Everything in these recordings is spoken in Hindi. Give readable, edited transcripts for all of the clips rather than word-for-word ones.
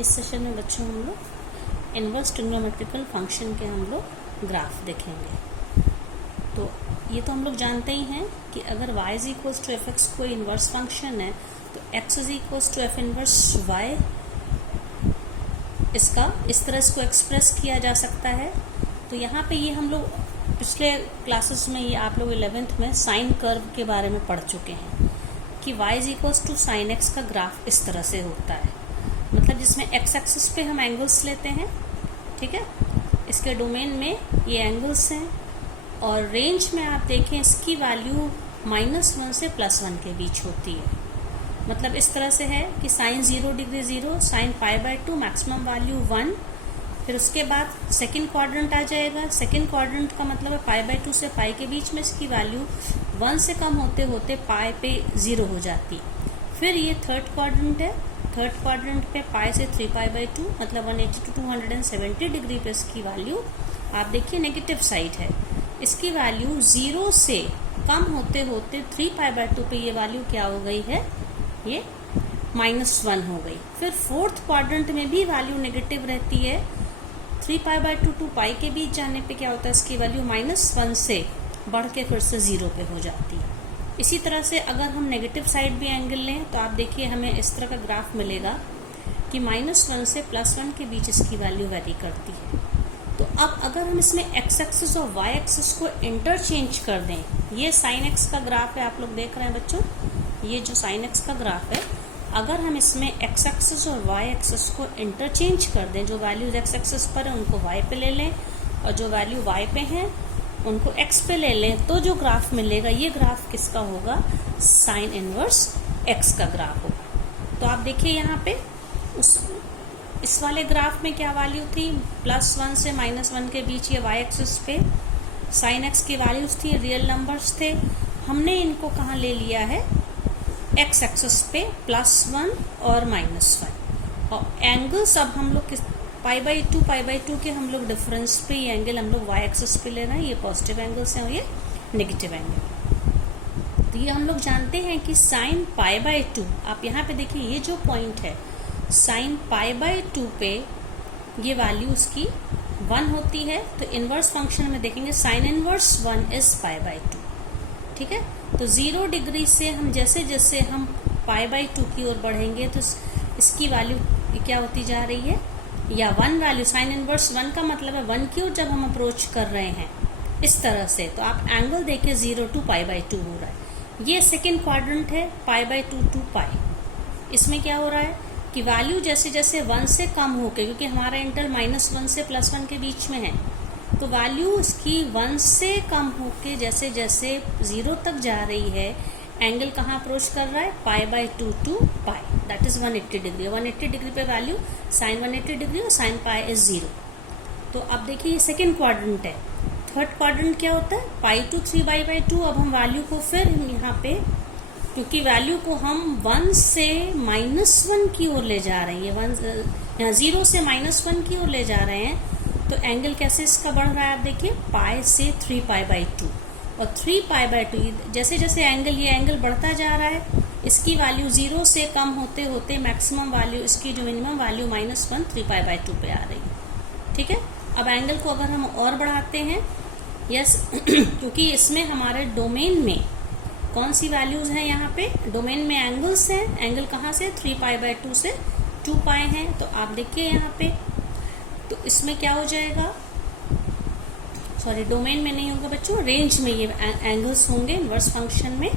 इस सेशन में बच्चों हम लोग इन्वर्स ट्रिग्नोमेट्रिकल फंक्शन के हम लोग ग्राफ देखेंगे। तो ये तो हम लोग जानते ही हैं कि अगर y is equals to F X कोई इन्वर्स फंक्शन है तो x is equals to F inverse y, इसका इस तरह इसको एक्सप्रेस किया जा सकता है। तो यहाँ पे ये हम लोग पिछले क्लासेस में ये आप लोग 11th में साइन कर्व के बारे में पढ़ चुके हैं कि y is equals to sine X का ग्राफ इस तरह से होता है, मतलब जिसमें x एक्सिस पे हम एंगल्स लेते हैं, ठीक है। इसके डोमेन में ये एंगल्स हैं और रेंज में आप देखें इसकी वैल्यू -1 से +1 के बीच होती है। मतलब इस तरह से है कि sine 0 degree 0, sine π/2 maximum value 1, फिर उसके बाद सेकंड क्वाड्रेंट आ जाएगा। सेकंड क्वाड्रेंट का मतलब है π/2 से π के बीच में इसकी वैल्यू 1 से कम होते होते π पे 0 हो जाती है। फिर ये थर्ड क्वाड्रेंट है, थर्ड क्वाड्रेंट पे π से 3π/2 मतलब 180 to 270 डिग्री पे इसकी वैल्यू आप देखिए नेगेटिव साइड है। इसकी वैल्यू 0 से कम होते होते 3π/2 पे ये वैल्यू क्या हो गई है, ये -1 हो गई। फिर फोर्थ क्वाड्रेंट में भी वैल्यू नेगेटिव रहती है, 3π/2 to π के बीच जाने पे क्या होता है, इसकी वैल्यू -1 से बढ़ के फिर से 0 पे हो जाती है। इसी तरह से अगर हम नेगेटिव साइड भी एंगल लें तो आप देखिए हमें इस तरह का ग्राफ मिलेगा कि -1 से +1 के बीच इसकी वैल्यू वेरी करती है। तो अब अगर हम इसमें x एक्सिस और y एक्सिस को इंटरचेंज कर दें, ये साइन x का ग्राफ है, आप लोग देख रहे हैं बच्चों, ये जो साइन x का ग्राफ है, अगर हम इसमें x एक्सिस और y एक्सिस को इंटरचेंज कर दें, जो वैल्यूज x एक्सिस पर है उनको y पे ले लें और जो वैल्यू y पे हैं उनको x पे ले लें, तो जो ग्राफ मिलेगा ये ग्राफ किसका होगा, साइन इनवर्स x का ग्राफ होगा। तो आप देखिए यहाँ पे इस वाले ग्राफ में क्या वैल्यू थी, +1 से -1 के बीच ये y एक्सिस पे साइन x की वैल्यूज थी, रियल नंबर्स थे। हमने इनको कहाँ ले लिया है, x एक्सिस पे +1 और -1, और एंगल्स अब हम लोग π/2 के हम लोग डिफरेंस पे ये एंगल हम लोग y एक्सिस पे ले रहे हैं, ये पॉजिटिव एंगल्स हैं और ये नेगेटिव एंगल। तो ये हम लोग जानते हैं कि साइन π/2, आप यहाँ पे देखिए ये जो पॉइंट है साइन π/2 पे ये वैल्यू उसकी 1 होती है। तो इनवर्स फंक्शन में देखेंगे साइन इनवर्स 1 इज π/2, ठीक है। तो 0 डिग्री से हम जैसे जैसे हम π/2 की ओर बढ़ेंगे तो इसकी वैल्यू क्या होती जा रही है, या 1 वैल्यू, साइन इनवर्स 1 का मतलब है 1 की ओर जब हम अप्रोच कर रहे हैं इस तरह से, तो आप एंगल देखिए 0 to π/2 हो रहा है। ये सेकेंड क्वाड्रेंट है π/2 to π, इसमें क्या हो रहा है कि वैल्यू जैसे जैसे 1 से कम होके, क्योंकि हमारा इंटरवल -1 से +1 के बीच में है, तो वैल्यू इसकी 1 से कम होके जैसे जैसे 0 तक जा रही है, एंगल कहाँ अप्रोच कर रहा है, π/2 to π, that is 180 degree. 180 degree पे वैल्यू साइन 180 डिग्री और साइन π इज 0। तो अब देखिए ये सेकेंड क्वाड्रेंट है। थर्ड क्वाड्रेंट क्या होता है, π to 3π/2। अब हम वैल्यू को फिर यहाँ पे, क्योंकि वैल्यू को हम 1 से -1 की ओर ले जा रहे हैं, यहाँ 0 से -1 की ओर ले जा रहे हैं, तो एंगल कैसे इसका बढ़ रहा है, आप देखिए π से 3π/2, और 3π/2 जैसे जैसे एंगल, ये एंगल बढ़ता जा रहा है, इसकी वैल्यू 0 से कम होते होते मैक्सिमम वैल्यू, इसकी जो मिनिमम वैल्यू -1 3π/2 पे आ रही है, ठीक है। अब एंगल को अगर हम और बढ़ाते हैं, यस क्योंकि इसमें हमारे डोमेन में कौन सी वैल्यूज हैं, यहाँ पे डोमेन में एंगल्स हैं, एंगल कहाँ से, 3π/2 से 2π हैं। तो आप देखिए यहाँ पे, तो इसमें क्या हो जाएगा, सॉरी डोमेन में नहीं होगा बच्चों, रेंज में ये एंगल्स होंगे। इनवर्स फंक्शन में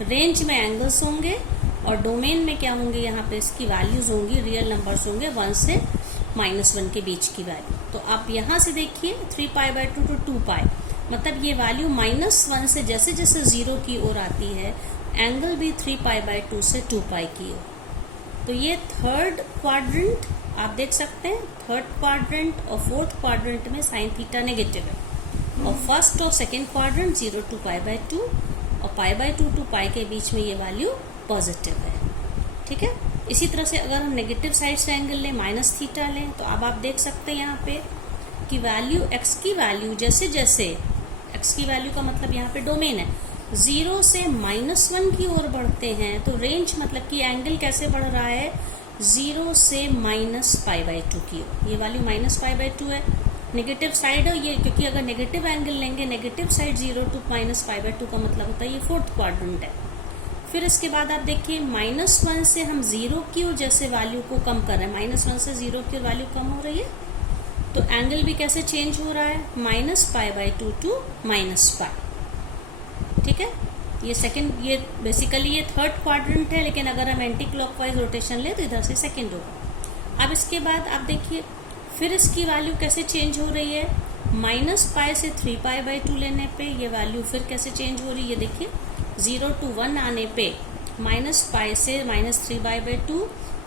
रेंज में एंगल्स होंगे और डोमेन में क्या होंगे, यहाँ पे इसकी वैल्यूज होंगी, रियल नंबर्स होंगे 1 से -1 के बीच की वैल्यू। तो आप यहाँ से देखिए 3π/2 to 2π, मतलब ये वैल्यू -1 से जैसे जैसे 0 की ओर आती है, एंगल भी 3π/2 से 2π की ओर। तो ये थर्ड क्वाड्रेंट आप देख सकते हैं, थर्ड क्वाड्रेंट और फोर्थ क्वाड्रेंट में साइन थीटा नेगेटिव है, और फर्स्ट और सेकेंड क्वाड्रेंट 0 to π/2 और π/2 to π के बीच में ये वैल्यू पॉजिटिव है, ठीक है। इसी तरह से अगर हम नेगेटिव साइड से एंगल लें, -θ लें, तो अब आप देख सकते हैं यहाँ पे कि वैल्यू x की वैल्यू जैसे जैसे, x की वैल्यू का मतलब यहाँ पे डोमेन है, 0 से -1 की ओर बढ़ते हैं, तो रेंज मतलब कि एंगल कैसे बढ़ रहा है, 0 से -π/2 की हो। ये वैल्यू -π/2 है, नेगेटिव साइड है ये, क्योंकि अगर नेगेटिव एंगल लेंगे नेगेटिव साइड 0 to -π/2 का मतलब होता है ये फोर्थ क्वाड्रेंट है। फिर इसके बाद आप देखिए -1 से हम 0 की ओर जैसे वैल्यू को कम कर रहे हैं, -1 से 0 की वैल्यू कम हो रही है, तो एंगल भी कैसे चेंज हो रहा है, -π/2 to -π। ठीक है, ये सेकंड, ये बेसिकली ये थर्ड क्वाड्रेंट है, लेकिन अगर हम एंटी क्लॉकवाइज रोटेशन ले तो इधर से सेकंड होगा। अब इसके बाद आप देखिए फिर इसकी वैल्यू कैसे चेंज हो रही है, -π से 3π/2 लेने पे ये वैल्यू फिर कैसे चेंज हो रही है, ये देखिए 0 to 1 आने पे -π से -3π/2।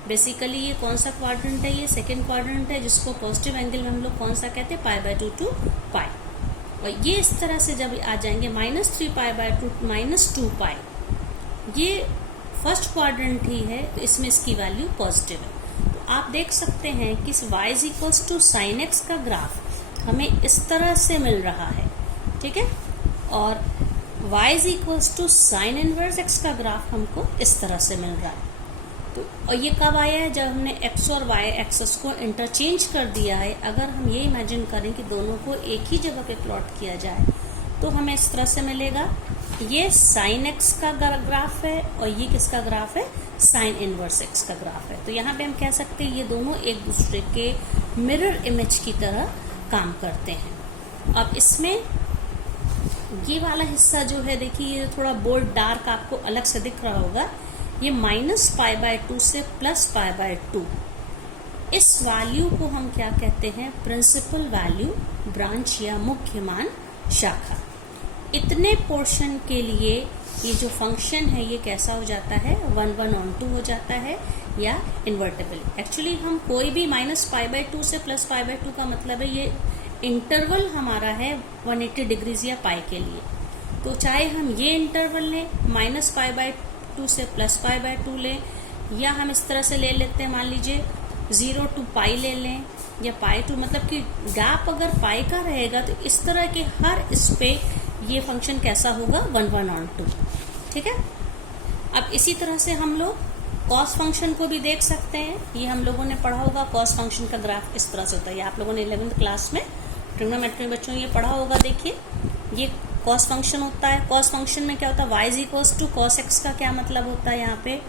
बेसिकली ये कौन सा क्वाड्रेंट है, ये सेकेंड क्वाड्रेंट है, जिसको पॉजिटिव एंगल हम लोग कौन सा कहते हैं, π/2 to π। और ये इस तरह से जब आ जाएंगे -3π/2 -2π, ये फर्स्ट क्वाड्रेंट ही है, तो इसमें इसकी वैल्यू पॉजिटिव है। तो आप देख सकते हैं कि y = sin x का ग्राफ हमें इस तरह से मिल रहा है। ठीक है, और y = sin इनवर्स x का ग्राफ हमको इस तरह से मिल रहा है। तो और ये कब आया है, जब हमने x और y एक्सेस को इंटरचेंज कर दिया है। अगर हम ये इमेजिन करें कि दोनों को एक ही जगह पे प्लॉट किया जाए तो हमें इस तरह से मिलेगा, ये sin x का ग्राफ है और ये किसका ग्राफ है, sin इनवर्स x का ग्राफ है। तो यहाँ पे हम कह सकते हैं ये दोनों एक दूसरे के मिरर इमेज की तरह काम करते हैं। अब इसमें ये वाला हिस्सा जो है देखिए, ये थोड़ा बोल्ड डार्क आपको अलग से दिख रहा होगा, ये -π/2 से +π/2, इस वैल्यू को हम क्या कहते हैं, प्रिंसिपल वैल्यू ब्रांच या मुख्य मान शाखा। इतने पोर्शन के लिए ये जो फंक्शन है ये कैसा हो जाता है, 1/2 हो जाता है या इन्वर्टेबल। एक्चुअली हम कोई भी -π/2 से +π/2 का मतलब है ये इंटरवल हमारा है 180 डिग्रीज या पाई के लिए। तो चाहे हम ये इंटरवल लें, -π/2 से +π/2 लें, या हम इस तरह से ले लेते हैं, मान लीजिए 0 to π ले लें, या π to, मतलब कि गैप अगर पाई का रहेगा तो इस तरह के हर इस पे ये फंक्शन कैसा होगा, 1/2। ठीक है, अब इसी तरह से हम लोग कॉस फंक्शन को भी देख सकते हैं। ये हम लोगों ने पढ़ा होगा, कॉस फंक्शन का ग्राफ इस तरह से होता है। ये आप लोगों ने 11th क्लास में ट्रिग्नोमेट्री में बच्चों ये पढ़ा होगा। देखिए ये कॉस फंक्शन होता है। कॉस फंक्शन में क्या होता है, y = cos x का क्या मतलब होता है, यहाँ पे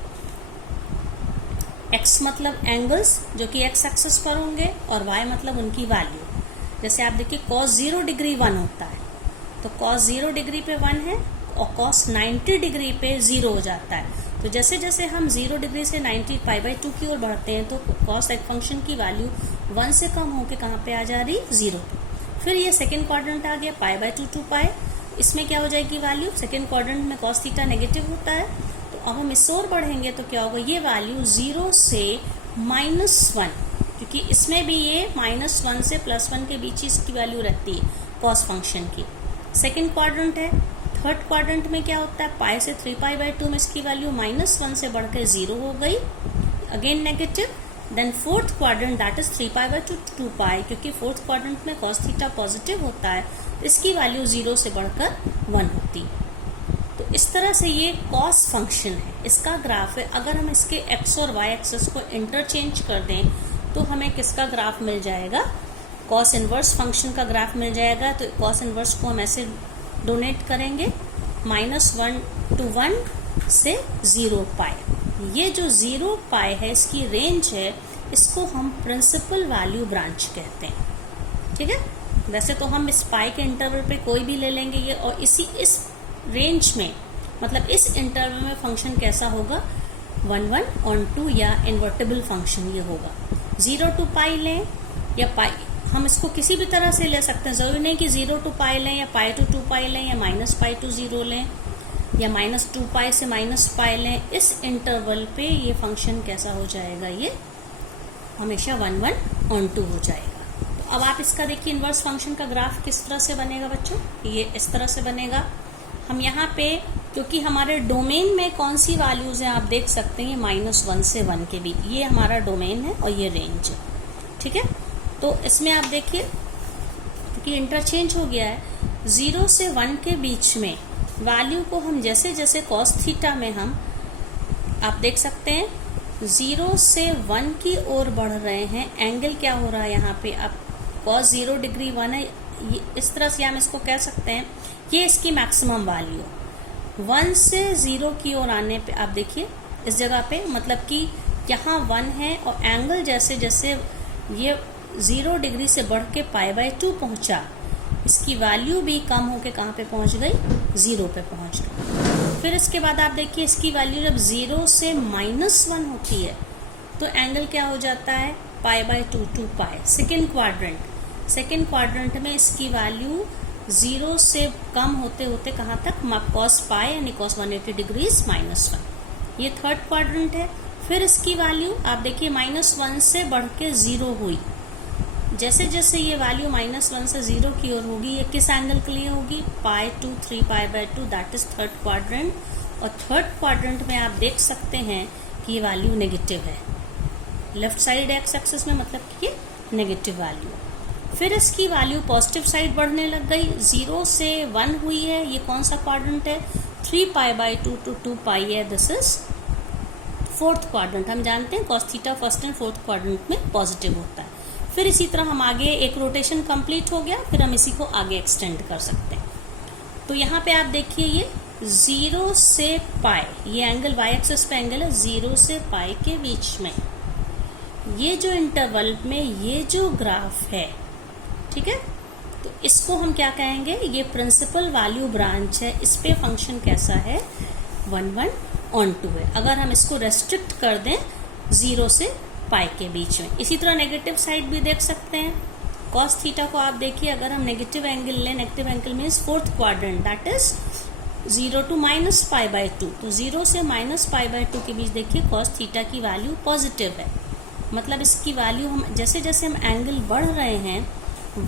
x मतलब एंगल्स जो कि x एक्सिस पर होंगे और y मतलब उनकी वैल्यू। जैसे आप देखिए cos 0 डिग्री 1 होता है, तो cos 0 डिग्री पे 1 है और cos 90 डिग्री पे 0 हो जाता है। तो जैसे जैसे हम 0 डिग्री से 90 π/2 की ओर बढ़ते हैं तो cos एक फंक्शन की वैल्यू 1 से कम होकर कहाँ पे आ जा रही, 0 पे। फिर ये सेकेंड क्वाड्रेंट आ गया, π/2 to π। इसमें क्या हो जाएगी वैल्यू, सेकेंड क्वाड्रेंट में cos थीटा नेगेटिव होता है, तो अब हम इस ओर बढ़ेंगे तो क्या होगा, ये वैल्यू 0 से -1, क्योंकि इसमें भी ये -1 से +1 के बीच ही इसकी वैल्यू रहती है cos फंक्शन की। सेकेंड क्वाड्रेंट है। थर्ड क्वाड्रेंट में क्या होता है, π से 3π/2 में इसकी वैल्यू -1 से बढ़कर 0 हो गई, again negative. Then fourth quadrant that is 3π/2 to 2π, क्योंकि फोर्थ क्वाड्रेंट में cos थीटा पॉजिटिव होता है, इसकी वैल्यू 0 से बढ़कर 1 होती है। तो इस तरह से ये cos फंक्शन है, इसका ग्राफ है। अगर हम इसके x और y एक्सिस को इंटरचेंज कर दें तो हमें किसका ग्राफ मिल जाएगा, cos इनवर्स फंक्शन का ग्राफ मिल जाएगा। तो cos इनवर्स को हम ऐसे डोनेट करेंगे, -1 to 1 से 0π। ये जो 0π है इसकी रेंज है, इसको हम प्रिंसिपल वैल्यू ब्रांच कहते हैं। ठीक है, वैसे तो हम इस पाई के इंटरवल पे कोई भी ले लेंगे ये, और इस रेंज में, मतलब इस इंटरवल में फंक्शन कैसा होगा, 1/2 या इन्वर्टेबल फंक्शन ये होगा। 0 to π लें या पाई, हम इसको किसी भी तरह से ले सकते हैं, जरूरी नहीं कि 0 to π लें या π to 2π लें या -π to 0 लें या -2π से -π लें। इस इंटरवल पे ये फंक्शन कैसा हो जाएगा, ये हमेशा 1/2 हो जाएगा। तो अब आप इसका देखिए इनवर्स फंक्शन का ग्राफ किस तरह से बनेगा बच्चों, ये इस तरह से बनेगा। हम यहाँ पे, क्योंकि हमारे डोमेन में कौन सी वैल्यूज हैं आप देख सकते हैं, -1 से 1 के बीच ये हमारा डोमेन है और ये रेंज है। ठीक है, तो इसमें आप देखिए क्योंकि इंटरचेंज हो गया है, 0 से 1 के बीच में वैल्यू को हम जैसे जैसे cos थीटा में हम, आप देख सकते हैं 0 से 1 की ओर बढ़ रहे हैं, एंगल क्या हो रहा है यहाँ पे, अब cos 0 डिग्री 1 है, इस तरह से हम इसको कह सकते हैं ये इसकी मैक्सिमम वैल्यू। 1 से 0 की ओर आने पे आप देखिए इस जगह पे, मतलब कि यहाँ 1 है और एंगल जैसे जैसे ये 0 डिग्री से बढ़ के π/2 पहुंचा, इसकी वैल्यू भी कम होके कहाँ पे पहुंच गई, 0 पे पहुंच गई। फिर इसके बाद आप देखिए इसकी वैल्यू जब 0 से -1 होती है तो एंगल क्या हो जाता है, π/2 2π। सेकेंड क्वाड्रेंट में इसकी वैल्यू 0 से कम होते होते कहाँ तक, cos π यानी cos 180 डिग्रीज -1। ये थर्ड क्वाड्रेंट है। फिर इसकी वैल्यू आप देखिए -1 से बढ़ के 0 हुई, जैसे जैसे ये वैल्यू -1 से 0 की ओर होगी, ये किस एंगल के लिए होगी, π/2 3π/2, दैट इज थर्ड क्वाड्रेंट। और थर्ड क्वाड्रेंट में आप देख सकते हैं कि ये वैल्यू नेगेटिव है, लेफ्ट साइड एक्स एक्सिस में, मतलब कि ये नेगेटिव वैल्यू। फिर इसकी वैल्यू पॉजिटिव साइड बढ़ने लग गई, 0 से 1 हुई है, ये कौन सा क्वाड्रेंट है, 3π/2 to 2π है, दिस इज फोर्थ क्वाड्रेंट। हम जानते हैं cos theta first and fourth quadrant में पॉजिटिव होता है। फिर इसी तरह हम आगे, एक रोटेशन कंप्लीट हो गया, फिर हम इसी को आगे एक्सटेंड कर सकते हैं। तो यहाँ पे आप देखिए ये 0 से π, ये एंगल y एक्सिस पे एंगल है, 0 से π के बीच में ये जो इंटरवल में ये जो ग्राफ है, ठीक है, तो इसको हम क्या कहेंगे, ये प्रिंसिपल वैल्यू ब्रांच है, इस पे फंक्शन कैसा है, 1 1 on 2 है। अगर हम इसको रेस्ट्रिक्ट कर दें 0 से π के बीच में। इसी तरह नेगेटिव साइड भी देख सकते हैं, cos थीटा को आप देखिए, अगर हम नेगेटिव एंगल लें, negative angle means fourth quadrant, that is 0 to -π/2, तो 0 से -π/2 के बीच देखिए cos थीटा की वैल्यू पॉजिटिव है, मतलब इसकी वैल्यू हम जैसे जैसे हम एंगल बढ़ रहे हैं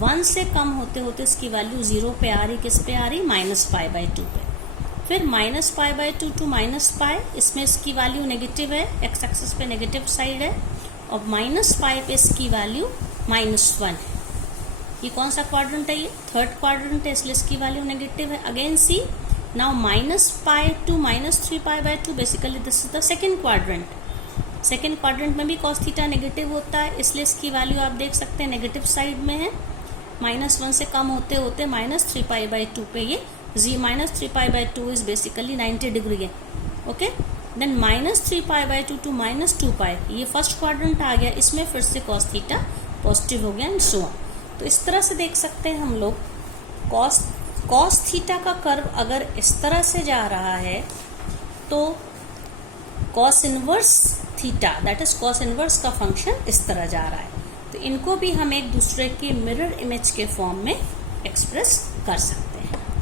1 से कम होते होते इसकी वैल्यू 0 पे आ रही, किस पे आ रही, -π/2 पे। फिर -π/2 to -π, इसमें इसकी वैल्यू नेगेटिव है, एक्स एक्सिस पे नेगेटिव साइड है, और -π पे इसकी वैल्यू -1 है। ये कौन सा क्वाड्रेंट है, ये थर्ड क्वाड्रेंट है, इसलिए इसकी वैल्यू नेगेटिव है। Again see now -π to -3π/2, basically this is the second quadrant. Second quadrant में भी cos थीटा नेगेटिव होता है, इसलिए इसकी वैल्यू आप देख सकते हैं नेगेटिव साइड में है, -1 से कम होते होते -3π/2 पे ये -3π/2 इज बेसिकली 90 डिग्री है, ओके। देन -3π/2 to -2π, ये फर्स्ट क्वाड्रेंट आ गया, इसमें फिर से cos थीटा पॉजिटिव हो गया एंड सो ऑन। तो इस तरह से देख सकते हैं हम लोग, cos थीटा का कर्व अगर इस तरह से जा रहा है तो cos inverse theta, that is cos inverse का फंक्शन इस तरह जा रहा है। तो इनको भी हम एक दूसरे के मिरर इमेज के फॉर्म में एक्सप्रेस कर सकते हैं।